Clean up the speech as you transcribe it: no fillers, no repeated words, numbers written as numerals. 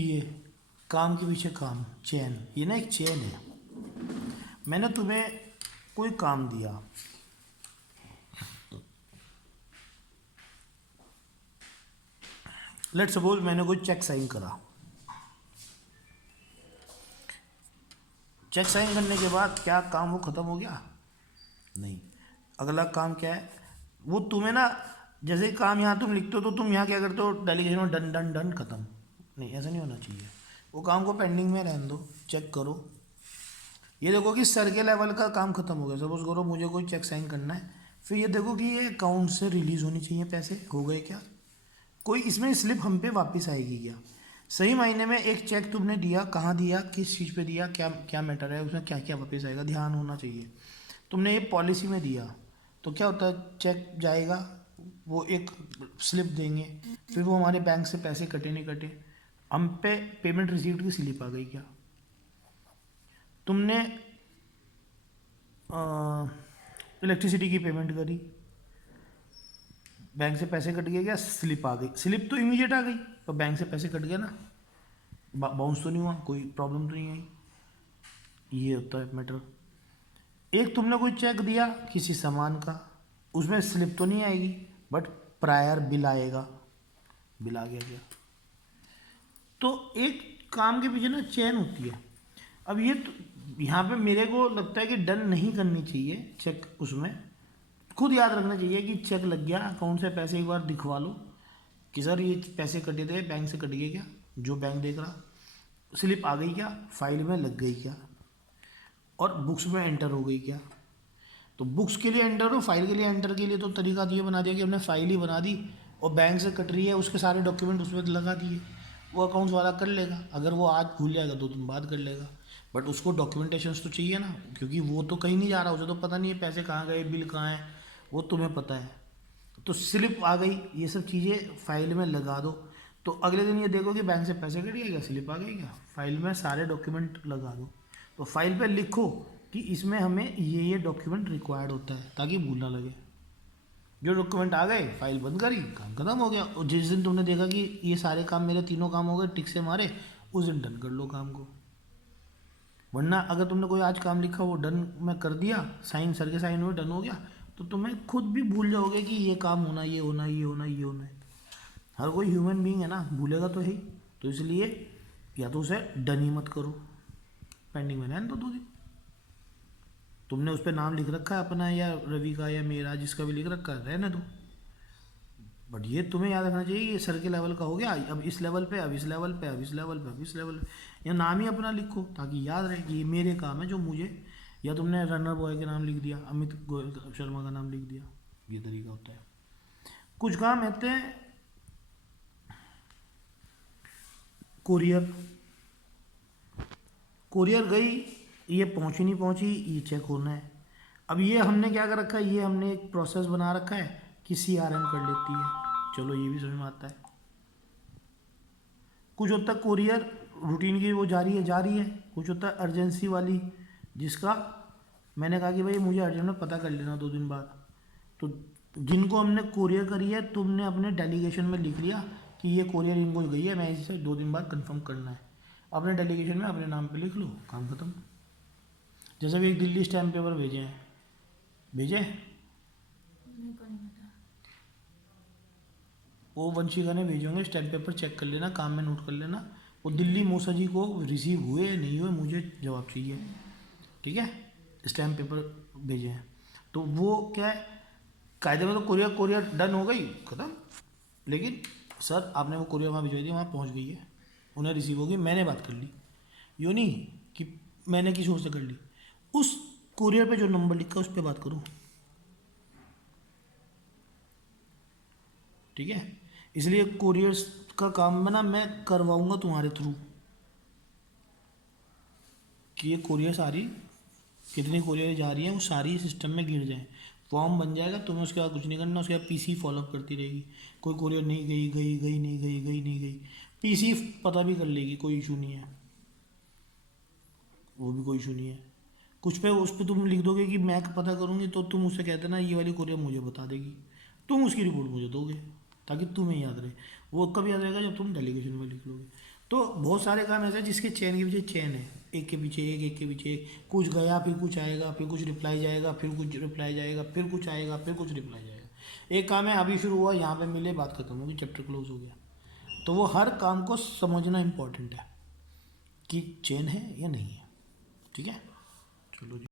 ये काम के पीछे काम, चेन, ये ना एक चेन है। मैंने तुम्हें कोई काम दिया, लेट सपोज मैंने कोई चेक साइन करा। चेक साइन करने के बाद क्या काम वो ख़त्म हो गया? नहीं। अगला काम क्या है? वो तुम्हें ना, जैसे काम यहाँ तुम लिखते हो तो तुम यहाँ क्या करते हो, डेलीगेशन में डन डन डन खत्म। नहीं, ऐसा नहीं होना चाहिए। वो काम को पेंडिंग में रहने दो, चेक करो। ये देखो कि सर के लेवल का काम खत्म हो गया। सपोज करो मुझे कोई चेक साइन करना है, फिर ये देखो कि ये अकाउंट से रिलीज़ होनी चाहिए, पैसे हो गए क्या, कोई इसमें स्लिप हम पे वापस आएगी क्या। सही मायने में एक चेक तुमने दिया, कहाँ दिया, किस चीज़ पे दिया, क्या क्या मैटर है उसमें, क्या क्या वापस आएगा, ध्यान होना चाहिए। तुमने ये पॉलिसी में दिया तो क्या होता है, चेक जाएगा, वो एक स्लिप देंगे, फिर वो हमारे बैंक से पैसे कटे नहीं कटे, हम पे पेमेंट रिसीप्ट की स्लिप आ गई क्या। तुमने इलेक्ट्रिसिटी की पेमेंट करी, बैंक से पैसे कट गए क्या, स्लिप आ गई। स्लिप तो इमीडिएट आ गई, तो बैंक से पैसे कट गए ना, बाउंस तो नहीं हुआ, कोई प्रॉब्लम तो नहीं आई। ये होता है मैटर। एक तुमने कोई चेक दिया किसी सामान का, उसमें स्लिप तो नहीं आएगी, बट प्रायर बिल आएगा, बिल आ गया क्या। तो एक काम के पीछे ना चेन होती है। अब ये तो यहाँ पे मेरे को लगता है कि डन नहीं करनी चाहिए चेक, उसमें खुद याद रखना चाहिए कि चेक लग गया, अकाउंट से पैसे एक बार दिखवा लो कि सर ये पैसे कटे थे, बैंक से कट गए क्या, जो बैंक देख रहा, स्लिप आ गई क्या, फाइल में लग गई क्या, और बुक्स में एंटर हो गई क्या। तो बुक्स के लिए एंटर हो, फाइल के लिए एंटर के लिए तो तरीका तो ये बना दिया कि हमने फाइल ही बना दी, और बैंक से कट रही है उसके सारे डॉक्यूमेंट उसमें लगा दिए, वो अकाउंट्स वाला कर लेगा। अगर वो आज भूल जाएगा 2 दिन बाद कर लेगा, बट उसको डॉक्यूमेंटेशंस तो चाहिए ना, क्योंकि वो तो कहीं नहीं जा रहा, उसे तो पता नहीं है पैसे कहाँ गए, बिल कहाँ है, वो तुम्हें पता है। तो स्लिप आ गई, ये सब चीज़ें फाइल में लगा दो, तो अगले दिन ये देखो कि बैंक से पैसे कट गए क्या, स्लिप आ गई क्या, फाइल में सारे डॉक्यूमेंट लगा दो। तो फाइल पे लिखो कि इसमें हमें ये डॉक्यूमेंट रिक्वायर्ड होता है, ताकि भूल ना लगे। जो डॉक्यूमेंट आ गए, फाइल बंद करी, काम खत्म हो गया। और जिस दिन तुमने देखा कि ये सारे काम, मेरे तीनों काम हो गए, टिक से मारे, उस दिन डन कर लो काम को। वरना अगर तुमने कोई आज काम लिखा, वो डन मैं कर दिया, साइन सर के साइन हुए, डन हो गया, तो तुम्हें खुद भी भूल जाओगे कि ये काम होना, ये होना, ये होना, ये होना है। हर कोई ह्यूमन बीइंग है ना, भूलेगा तो है ही। तो इसलिए या तो उसे डन ही मत करो, पेंडिंग में रहने दो 2 दिन। तुमने उस पर नाम लिख रखा है अपना, या रवि का या मेरा, जिसका भी लिख रखा है, रहने दो। बट ये तुम्हें याद रखना चाहिए, ये सर के लेवल का हो गया, अब इस लेवल पे, अब इस लेवल पे, अब इस लेवल पे, अब इस लेवल पे, या नाम ही अपना लिखो, ताकि याद रहे कि ये मेरे काम है जो मुझे। या तुमने रनर बॉय के नाम लिख दिया, अमित गोयल शर्मा का नाम लिख दिया, ये तरीका होता है। कुछ काम होते हैं कुरियर, कुरियर गई, ये पहुंची नहीं पहुंची, ये चेक होना है। अब ये हमने क्या कर रखा है, ये हमने एक प्रोसेस बना रखा है कि CRM कर लेती है, चलो ये भी समझ में आता है। कुछ होता है कुरियर रूटीन की, वो जा रही है। कुछ होता है अर्जेंसी वाली, जिसका मैंने कहा कि भाई मुझे अर्जेंट में पता कर लेना 2 दिन बाद। तो जिनको हमने कुरियर करी है, तुमने अपने डेलीगेशन में लिख लिया कि ये कुरियर इनको गई है, मैं इसे 2 दिन बाद कंफर्म करना है। अपने डेलीगेशन में अपने नाम पे लिख लो, काम खत्म। जैसे भी एक दिल्ली स्टैम्प पेपर भेजे हैं, भेजे वो वंशिका ने भेजे होंगे, स्टैम्प पेपर चेक कर लेना, काम में नोट कर लेना, वो दिल्ली मूसा जी को रिसीव हुए या नहीं हुए, मुझे जवाब चाहिए, ठीक है। स्टैम्प पेपर भेजे हैं तो वो क्या है, कायदे में तो कुरियर डन हो गई, खत्म। लेकिन सर आपने वो कुरियर वहाँ भिजवाई दी, वहाँ पहुँच गई है, उन्हें रिसीव होगी, मैंने बात कर ली। यूँ नहीं कि मैंने किसी और से कर ली, उस कुरियर पे जो नंबर लिखा उस पर बात करूँ, ठीक है। इसलिए कुरियर्स का काम में ना मैं करवाऊंगा तुम्हारे थ्रू, कि ये कुरियर सारी, कितनी कुरियर जा रही हैं, वो सारी सिस्टम में गिर जाएँ, फॉर्म बन जाएगा, तुम्हें उसके बाद कुछ नहीं करना, उसके बाद PC फॉलोअप करती रहेगी। कोई कुरियर नहीं गई, नहीं गई, PC पता भी कर लेगी, कोई इशू नहीं है, वो भी कोई इशू नहीं है। कुछ पे उस पर तुम लिख दोगे कि मैं पता करूँगी, तो तुम उससे कहते ना ये वाली कुरियर मुझे बता देगी, तुम उसकी रिपोर्ट मुझे दोगे, ताकि तुम्हें याद रहे। वो कब याद रहेगा, जब तुम डेलीगेशन में लिख लोगे। तो बहुत सारे काम ऐसे हैं जिसके चेन के पीछे चेन है, एक के पीछे एक के पीछे एक, कुछ गया फिर कुछ आएगा, फिर कुछ रिप्लाई जाएगा, फिर कुछ रिप्लाई जाएगा, फिर कुछ आएगा, फिर कुछ रिप्लाई जाएगा। एक काम है अभी शुरू हुआ, यहाँ पे मिले, बात खत्म होगी, चैप्टर क्लोज हो गया। तो वो हर काम को समझना इंपॉर्टेंट है कि चेन है या नहीं है। ठीक है, चलो जी।